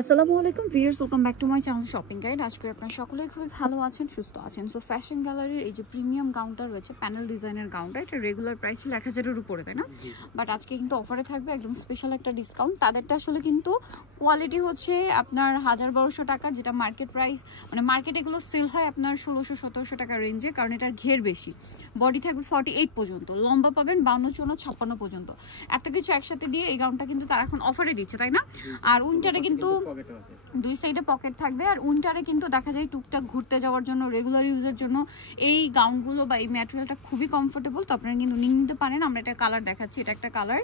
আসসালামু আলাইকুম viewers, welcome back to my channel shopping guide. আজকে আপনারা সকলেই খুবই ভালো আছেন, সুস্থ আছেন। সো ফ্যাশন গ্যালারির এই যে প্রিমিয়াম গাউনটা রয়েছে, প্যানেল ডিজাইনের গাউনটা, এটা রেগুলার প্রাইস ছিল 1000-এর উপরে, তাই না? বাট আজকে কিন্তু অফারে থাকবে একদম স্পেশাল একটা ডিসকাউন্ট। তাদেরটা আসলে কিন্তু কোয়ালিটি হচ্ছে আপনার 1000-1200 টাকার, যেটা মার্কেট প্রাইস, মানে মার্কেটে এগুলো সেল হয় আপনার 1600-1700 টাকা রেঞ্জে, কারণ এটার ঘের বেশি। বডি থাকবে 48 পর্যন্ত, লম্বা পাবেন 52-54 পর্যন্ত। এত কিছু একসাথে দিয়ে এই গাউনটা কিন্তু তারা এখন অফারে দিচ্ছে, তাই না? আর উইন্টারে কিন্তু দুই সাইডে পকেট থাকবে। আর উইন্টারে কিন্তু দেখা যায় টুকটাক ঘুরতে যাওয়ার জন্য, রেগুলার ইউজের জন্য এই গাউনগুলো বা এই ম্যাটেরিয়ালটা খুবই কমফোর্টেবল। তো আপনারা কিন্তু নিয়ে নিতে পারেন। আমরা এটা কালার দেখাচ্ছি, এটা একটা কালার,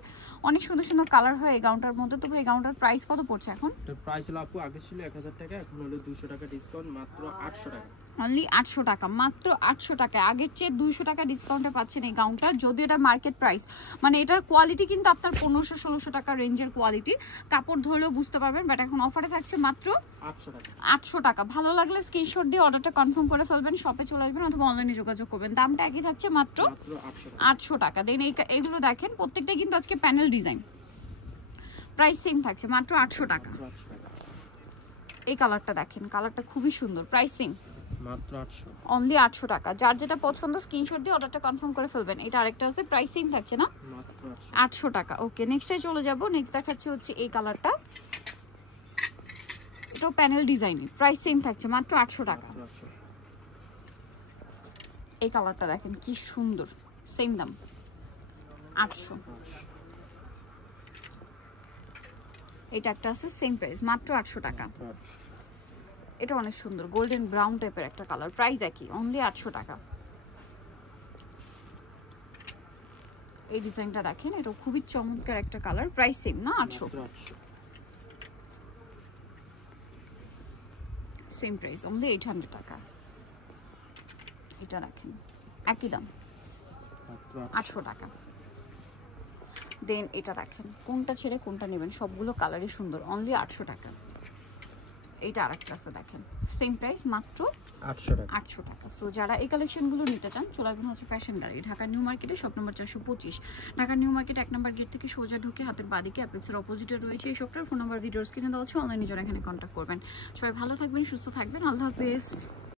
অনেক সুন্দর সুন্দর কালার হয় এই গাউনটার মধ্যে। তবে এই গাউনটার প্রাইস কত পড়ছে এখন? এটার প্রাইস হলো আপু আগে ছিল 1000 টাকা, এখন হলো 200 টাকা ডিসকাউন্ট, মাত্র 800 টাকা। অনলি 800 টাকা, মাত্র 800 টাকায় আগের চেয়ে 200 টাকা ডিসকাউন্টে পাচ্ছেন এই গাউনটা। যদি এটা মার্কেট প্রাইস, মানে এটার কোয়ালিটি কিন্তু আপনার 1500-1600 টাকা রেঞ্জের কোয়ালিটি, কাপড় ধরলেও বুঝতে পারবেন। বাট এখন অফারে থাকছে মাত্র 800 টাকা। ভালো লাগলে স্ক্রিনশট দিয়ে অর্ডারটা কনফার্ম করে ফেলবেন, শপে চলে আসবেন অথবা অনলাইনে যোগাযোগ করবেন। দামটা একই থাকছে, মাত্র 800 টাকা। দেন এইগুলো দেখেন, প্রত্যেকটা কিন্তু আজকে প্যানেল ডিজাইন, প্রাইস সেম থাকছে, মাত্র 800 টাকা। এই কালারটা দেখেন, কালারটা খুবই সুন্দর, প্রাইস সেম, মাত্র 800, অনলি 800 টাকা। যার যেটা পছন্দ স্ক্রিনশট দিয়ে অর্ডারটা কনফার্ম করে ফেলবেন। এটা আরেকটা আছে, প্রাইস সেম থাকছে না, মাত্র 800 টাকা। ওকে, নেক্সটে চলে যাব। নেক্সট দেখাচ্ছি হচ্ছে এই কালারটা, এটাও প্যানেল ডিজাইনের, প্রাইস সেম থাকছে, মাত্র 800 টাকা। এই কালারটা দেখেন কি সুন্দর, সেম দাম 800। এটা একটা আছে সেম প্রাইস, মাত্র 800 টাকা। এটা অনেক সুন্দর, গোল্ডেন ব্রাউন টাইপের একটা কালার, প্রাইস একই, অনলি 800 টাকা। এই ডিজাইনটা দেখেন, এটা খুবই চমৎকার একটা কালার, প্রাইস সেম না, 800, সেম প্রাইস, অনলি 800 টাকা। এটা দেখেন একই দাম, 800 টাকা। দেন এটা দেখেন, কোনটা ছেড়ে কোনটা নেবেন, সবগুলো কালারই সুন্দর, অনলি 800 টাকা। এইটা আরেকটা আছে দেখেন, সেম প্রাইস, মাত্র 800 টাকা। সো যারা এই কালেকশনগুলো নিতে চান চলে আসবেন হচ্ছে ফ্যাশন গ্যালারি, ঢাকা নিউ মার্কেটে, shop number 425। Dhaka new market 1 নম্বর গেট থেকে সোজা ঢুকে হাতের বাদিকে অ্যাপেক্সের অপোজিটে রয়েছে এই শপটার। ফোন নাম্বার ভিডিওর স্ক্রিনে দেওয়া আছে, অনলাইনে যারা এখানে কন্ট্যাক্ট করবেন। সবাই ভালো থাকবেন, সুস্থ থাকবেন, আল্লাহ হাফেজ।